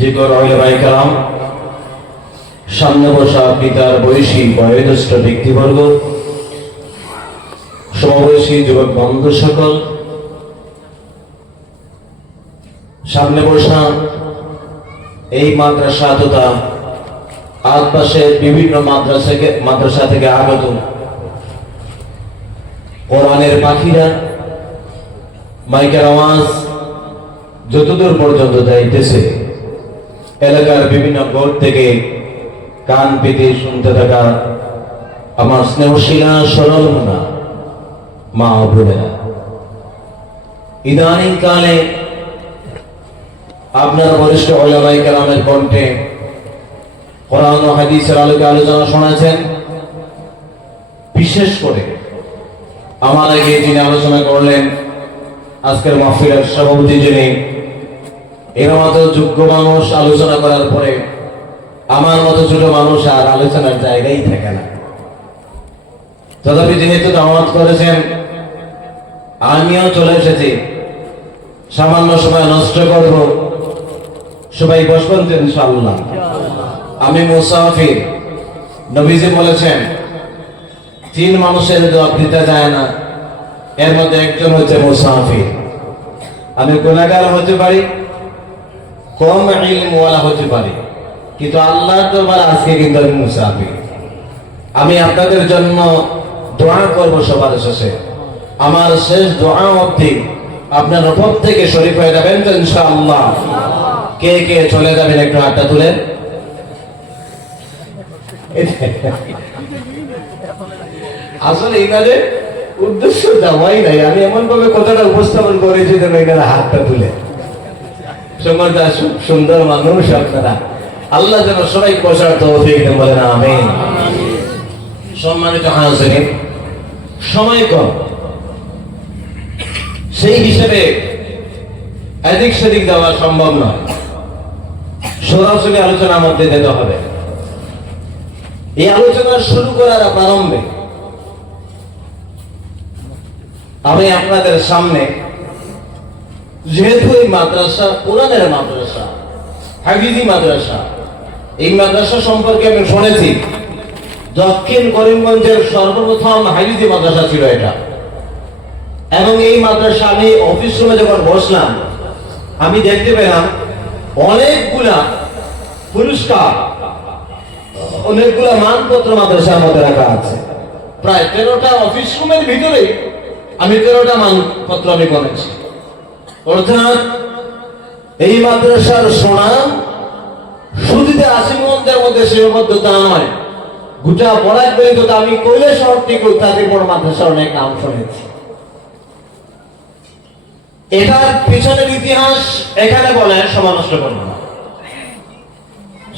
जिगर उलेमाए केराम सामने बसा पितार बयसी बयोज्येष्ठ व्यक्तिबर्ग समबयसी युवक बंधु सकल सामने बसा माद्रासा तथा आसपाशे विभिन्न माद्रासा থেকে আগত কোরআনের পাখিরা মাইকের আওয়াজ যতদূর পর্যন্ত যাইতেছে এলাকার বিভিন্ন গোট থেকে কান পেতে শুনতে থাকা আমার স্নেহশীলা সরল মনা মা ও বোনেরা, ইদানিং কালে আপনার বরিষ্ঠ উলামায়ে কেরামের কণ্ঠে কোরআন ও হাদিসের আলোকে আলোচনা শোনাচ্ছেন। বিশেষ করে আমার আগে যিনি আলোচনা করলেন, আজকের মাহফিলের সভাপতি যিনি, এর মতো যোগ্য মানুষ আলোচনা করার পরে আমার মতো ছোট মানুষ আর আলোচনার জায়গায় থাকে না। তথাপি যেহেতু দাওয়াত করেছেন, আমিও চলে এসেছি। সামান্য সময় নষ্ট করব, সবাই বসবেন তো ইনশাআল্লাহ। আমি মুসাফির। নবীজি বলেছেন তিন মানুষের দোয়া দিতে যায় না, এর মধ্যে একজন হচ্ছে মুসাফির। আমি গুনাহগার হতে পারি, কম ইলম ওয়ালা হতে পারি, কিন্তু আল্লাহর দরবারে আজকে কিন্তু আমি মুসাফির। আমি আপনাদের জন্য দোয়া করব সবার শেষে। আমার শেষ দোয়া অবধি আপনারা প্রত্যেকে শরীক হয়ে যাবেন তো ইনশাআল্লাহ। কে কে চলে যাবেন একটু হাতটা তুলেন। আসলে এখানে উদ্দেশ্য যাওয়াই নাই, আমি এমন ভাবে কথাটা উপস্থাপন করেছি যেন এখানে হাতটা তুলে। সমাজটা সুন্দর মানুষ আপনারা, আল্লাহ যেন সবাই বসার তৌফিক দেন, বলেন আমিন। সম্মানিত হাজিরিন, সময় কম, সেই হিসেবে এদিক সেদিক যাওয়া সম্ভব নয়। সরাসরি আলোচনার মধ্যে যেতে হবে। এই আলোচনা শুরু করার প্রারম্ভে আমি আপনাদের সামনে, যেহেতু এই মাদ্রাসা কোরআনের মাদ্রাসা, হাফিজি মাদ্রাসা, এই মাদ্রাসা সম্পর্কে আমি শুনেছি দক্ষিণ করিমগঞ্জের সর্বপ্রথম হাফিজি মাদ্রাসা ছিল এটা। এবং এই মাদ্রাসা আমি অফিস রুমে যখন বসলাম, আমি দেখতে পেলাম অনেকগুলা পুরস্কার, অনেকগুলা মানপত্র মাদ্রাসার মধ্যে রাখা আছে। প্রায় 13টা অফিস রুমের ভিতরে আমি 13টা মানপত্র আমি করেছি। অর্থাৎ এই মাদ্রাসার সুনাম শুধু যে আসিমগঞ্জের মধ্যে সীমাবদ্ধতা নয়, গোটা বরাকবেরিতে আমি কৈলাস শহর থেকে তাদের মাদ্রাসার অনেক নাম শুনেছি। এটার পিছনের ইতিহাস এখানে বলে সময় নষ্ট করব না।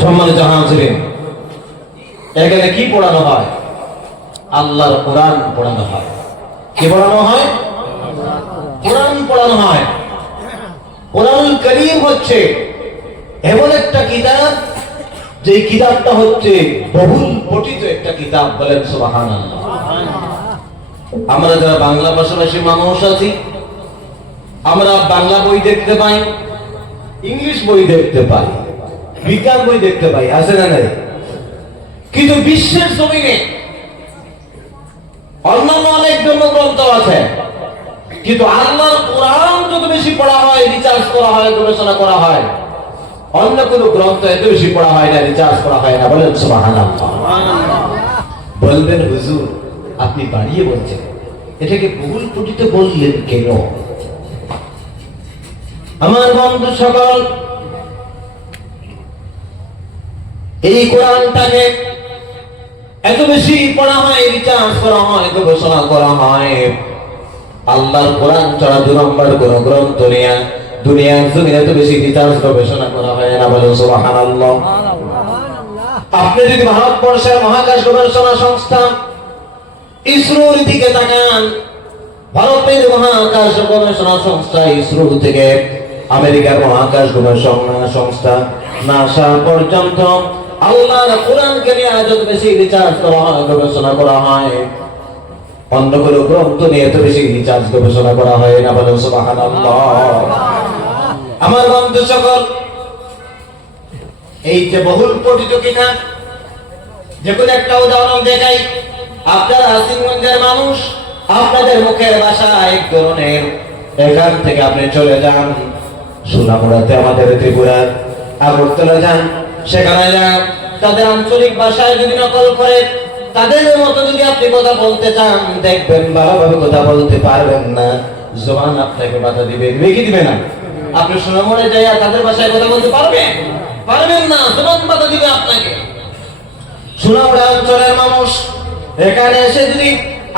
সম্মানিত হাজিরিন, এখানে কি পড়ানো হয়? আল্লাহর কোরআন পড়ানো হয়। কি পড়ানো হয়? কোরআন পড়ানো হয়। কোরআনুল কারীম হচ্ছে এমন একটা কিতাব, যে কিতাবটা হচ্ছে বহুল পঠিত একটা কিতাব, বলেন সুবহানাল্লাহ। আমরা যারা বাংলা ভাষাভাষী মানুষ আছি, আমরা বাংলা বই দেখতে পাই, ইংলিশ বই দেখতে পাই, বিজ্ঞান বই দেখতে পাই, আছে না নাই? কিন্তু বিশ্বের জমিনে অন্যান্য অনেক ধর্মগ্রন্থ আছে, কিন্তু আল্লাহর কোরআন যত বেশি পড়া হয়, রিসার্চ করা হয়, গবেষণা করা হয়, অন্য কোন গ্রন্থ এত বেশি পড়া হয় না, রিসার্চ করা হয় না, বলেন সুবহানাল্লাহ। বলবেন হুজুর আপনি বাড়িয়ে বলছেন, এটাকে বহুল পঠিত বললেন কেন? আমার বন্ধু সকল, এই কোরআনটাকে এত বেশি পড়া হয়, রিসার্চ করা হয়, গবেষণা করা হয়, আল্লাহর কোরআন ছাড়া 2 নম্বর কোন গ্রন্থ নিয়ে দুনিয়ার জমিনে এত বেশি রিসার্চ গবেষণা করা হয় না, বলেন সুবহানাল্লাহ। আপনি যদি ভারতবর্ষের মহাকাশ গবেষণা সংস্থা ইসরোর দিকে তাকান, ভারতের মহাকাশ গবেষণা সংস্থা ইসরো থেকে আমেরিকার মহাকাশ গবেষণা সংস্থা নাসা পর্যন্ত আল্লাহর কোরআনকে নিয়ে আজ বেশি রিসার্চ করা হয়, গবেষণা করা হয়, অন্য কোনো গ্রন্থ নিয়ে এত বেশি রিসার্চ গবেষণা করা হয় না, বলেন সুবহানাল্লাহ। আমার বন্ধু সকল, এই যে বহুল পঠিত কিতাব, যে কোনো একটা উদাহরণ দেখাই। আপনারা আসিমগঞ্জের মানুষ, আপনাদের মুখের ভাষা এক ধরনের। এখান থেকে আপনি চলে যান সোনামুড়াতে, আমাদের ত্রিপুরা আগরতলা যান, সেখানে যান, তাদের আঞ্চলিক ভাষায় যদি নকল করে তাদের মতো যদি আপনি কথা বলতে চান, দেখবেন ভালোভাবে কথা বলতে পারবেন না। জবান আপনাকে বাধা দিবে, কি দিবে না? আপনি সোনামুড়ে যাইয়া তাদের ভাষায় কথা বলতে পারবেন না, জবান বাধা দিবে আপনাকে। সোনামুড়া অঞ্চলের মানুষ এখানে এসে যদি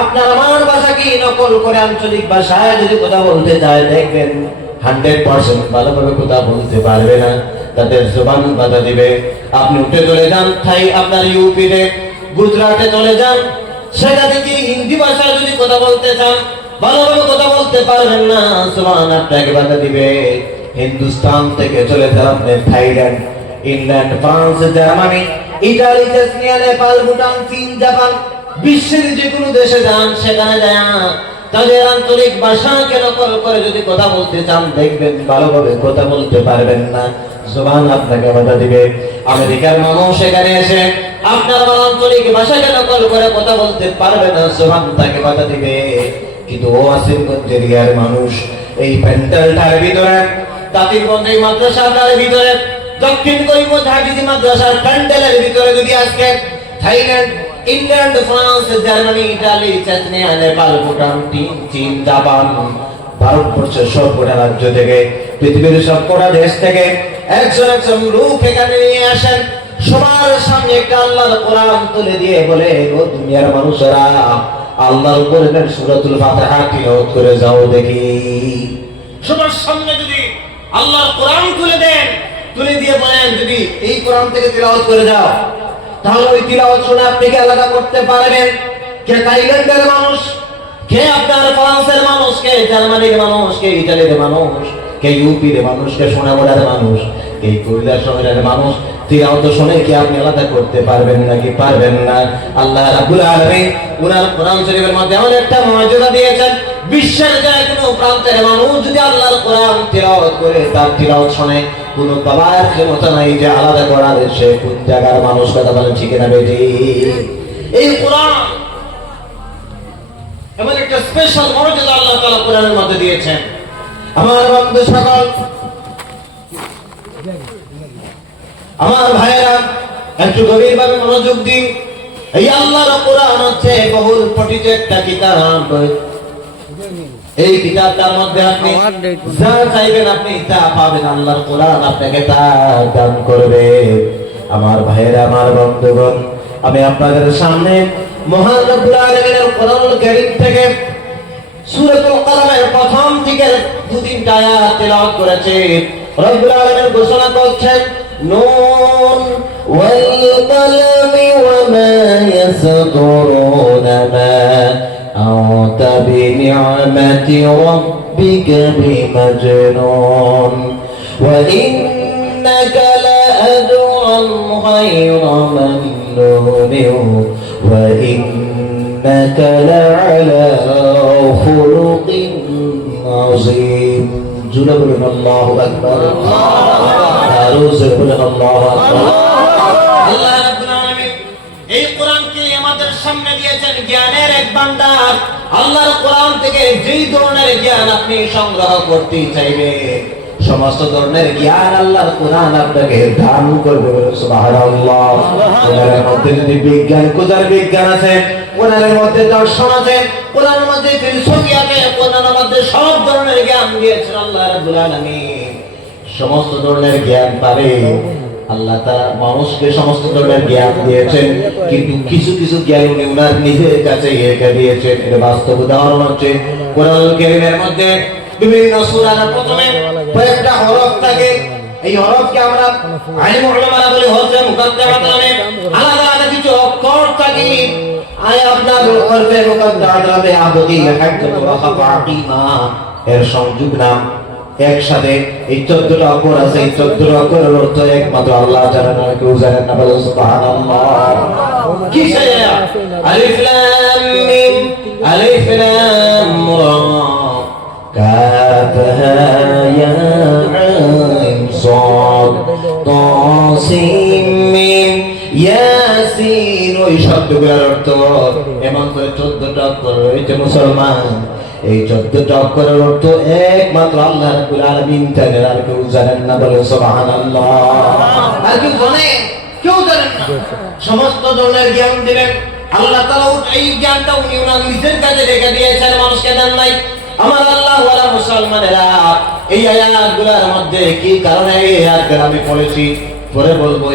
আপনার আমার ভাষা কি নকল করে আঞ্চলিক ভাষায় যদি কথা বলতে চায়, দেখবেন 100% ভালোভাবে কথা বলতে পারবে না, তাদের জবান বাধা দিবে। আপনি উঠে চলে যান আপনার ইউপিতে, গুজরাটে চলে যান, সেটা থেকে হিন্দি ভাষায় যদি কথা বলতে চান, ভালোভাবে কথা বলতে পারবেন না, জবান আপনাকে বাধা দিবে। হিন্দুস্তান থেকে চলে যান আপনি Thailand, England, France, Germany, Italy, Chechnya, Nepal, Bhutan, চীন, জাপান, বিশ্বের যে কোনো দেশে যান, সেখানে যায় তাদের আঞ্চলিক ভাষাকে নকল করে যদি কথা বলতে চান, দেখবেন ভালোভাবে কথা বলতে পারবেন না, জবান আপনাকে বাধা দিবে। আমেরিকার মানুষ সেখানে এসে আপনার আঞ্চলিক ভাষাকে নকল করে কথা বলতে পারবে না, জবান তাকে বাধা দিবে। কিন্তু ও আসিমগঞ্জের মানুষ এই প্যান্ডেলটার ভিতরে, তাঁতিরগঞ্জ এই মাদ্রাসাটার ভিতরে, দক্ষিণ করিমগঞ্জ হাফিজি মাদ্রাসার প্যান্ডেলের ভিতরে যদি আজকে Thailand, England, France, Germany, Italy, Chechnya, Nepal, Bhutan, চীন, জাপান, ভারতবর্ষের সবকটা রাজ্য থেকে, পৃথিবীর সবকটা দেশ থেকে একজন লোক এখানে নিয়ে আসেন, সবার সামনে একটা আল্লাহর কোরআন তুলে দিয়ে বলে, ও দুনিয়ার মানুষেরা, আল্লাহর উপরে সূরাতুল ফাতিহা তিলাওয়াত করে যাও দেখি। সবার সামনে যদি আল্লাহর কোরআন তুলে দেন, তুলে দিয়ে বলেন যদি এই কোরআন থেকে তিলাওয়াত করে যাও, তাহলে ওই তিলাওয়াত শুনে আপনি কি আলাদা করতে পারবেন কে থাইল্যান্ডের মানুষ, কে আপনার ফ্রান্সের মানুষ, কে জার্মানির মানুষ, কে ইতালির মানুষ, কে ইউপির মানুষ, কে সোনামুড়ার মানুষ, কে কৈলাসহরের মানুষ? তিলাওয়াত শুনে কি আপনি আলাদা করতে পারবেন নাকি পারবেন না? আল্লাহ রাব্বুল আলামিন উনার কোরআন শরীফের মধ্যে এমন একটা মর্যাদা দিয়েছেন, বিশ্বের যে কোনো প্রান্তের মানুষ যদি আল্লাহর কোরআন তিলাওয়াত করে, তার তিলাওয়াত শুনে, কোন বাবার ক্ষমতা নাই যে আলাদা করার সে কোন জায়গার মানুষ, কথা বলেন ঠিক না বেটি? এই কোরআন এমন একটা স্পেশাল মর্যাদা আল্লাহ তাআলা কোরআনের মধ্যে দিয়েছেন। আমার বন্ধু সকল, আমার ভাইয়েরা, একটু গভীরভাবে মনোযোগ দিন। এই আল্লাহর কোরআন হচ্ছে বহুল পঠিত একটা কিতাব। এই কিতাবটার মধ্যে আপনি যা চাইবেন আপনি তা পাবেন, আল্লাহর কোরআন আপনাকে তা দান করবে। আমার ভাইয়েরা, আমার বন্ধুগণ, আমি আপনাদের সামনে মহান রব্বুল আলামিনের কোরআনুল কারীম থেকে সূরাতুল কলমের প্রথম দিকে দুই-তিনটা আয়াত তেলাওয়াত করেছি। রব্বুল আলামিন ঘোষণা করছেন, নুন ওয়াল কলমি ওয়া মা ইয়াসতুরুনা মা আনতা বিনি'মাতি রাব্বিকা বিমাজনুন ওয়া ইন্নাকা লাআজরান গায়রা মামনুন ওয়া ইন্নাকা লাআলা খুলুকিন আযীম। জুড়ে বলুন আল্লাহু আকবার। আরো জোরে বলুন আল্লাহু আকবার। আল্লাহ রাব্বুল আলামিন এই কোরআনকে আমাদের সামনে দিয়েছেন জ্ঞানের এক ভান্ডার। আল্লাহর কোরআন থেকে যেই ধরনের জ্ঞান আপনি সংগ্রহ করতে চাইবেন, সমস্ত ধরনের জ্ঞান আল্লাহর কোরআন আপনাকে দান করবে। সুবহানাল্লাহ। কোরআনের মধ্যে যদি বিজ্ঞান, খোঁজার বিজ্ঞান আছে, কোরআনের মধ্যে দর্শন আছে, কোরআনের মধ্যে ফিলসফি আছে, কোরআনের মধ্যে সব ধরনের জ্ঞান দিয়েছেন আল্লাহ রাব্বুল আলামিন। সমস্ত ধরনের জ্ঞান পাবে আল্লাহ তাআলা মানুষকে সমস্ত ধরনের জ্ঞান দিয়েছেন, কিন্তু কিছু কিছু জ্ঞান উনি ওনার নিজের কাছে রেখে দিয়েছেন। এর বাস্তব উদাহরণ হচ্ছে কোরআনুল কারীমের মধ্যে বিভিন্ন সূরার প্রথমে কয়েকটা হরফ থাকে। এই হরফকে আমরা আলিম উলামারা বলি হরফে মুকাদ্দামাত নামে। আলাদা আলাদা কিছু অক্ষর থাকে। আপনার হরফে মুকাদ্দামাত নামে আবদি হাক্কাত ওয়া খাফাতিমা এর সংযোগ নাম একসাথে এই 14টা অক্ষর আছে। এই 14টা অক্ষরের অর্থ একমাত্র আল্লাহ জানেন, কেউ জানেন না। বলেন সুবহানাল্লাহ। কি সেটা? আলিফ লাম মিম, আলিফ লাম রা, কাফহা ইয়া আইন সাদ তাসিম মিম ইয়াসিন। ওই শব্দগুলোর অর্থ এমন করে 14টা অক্ষর রয়েছে মুসলমান। এই 14টা অক্ষরের অর্থ একমাত্র আল্লাহ রাব্বুল আলামিন জানেন, আর কেউ জানেন না। বলে সুবহানাল্লাহ। আর কেউ জানে? কেউ জানেন না। সমস্ত জনের জ্ঞান দিলেন আল্লাহ তাআলা। এই জ্ঞানটা উনি ওনার নিজের কাছে রেখে দিয়েছেন, মানুষকে দেন নাই। আমার আল্লাহ ওয়ালা মুসলমানেরা, এই আয়াতগুলোর মধ্যে কি কারণে এই আয়াতগুলো আমি পড়েছি পরে বলবো।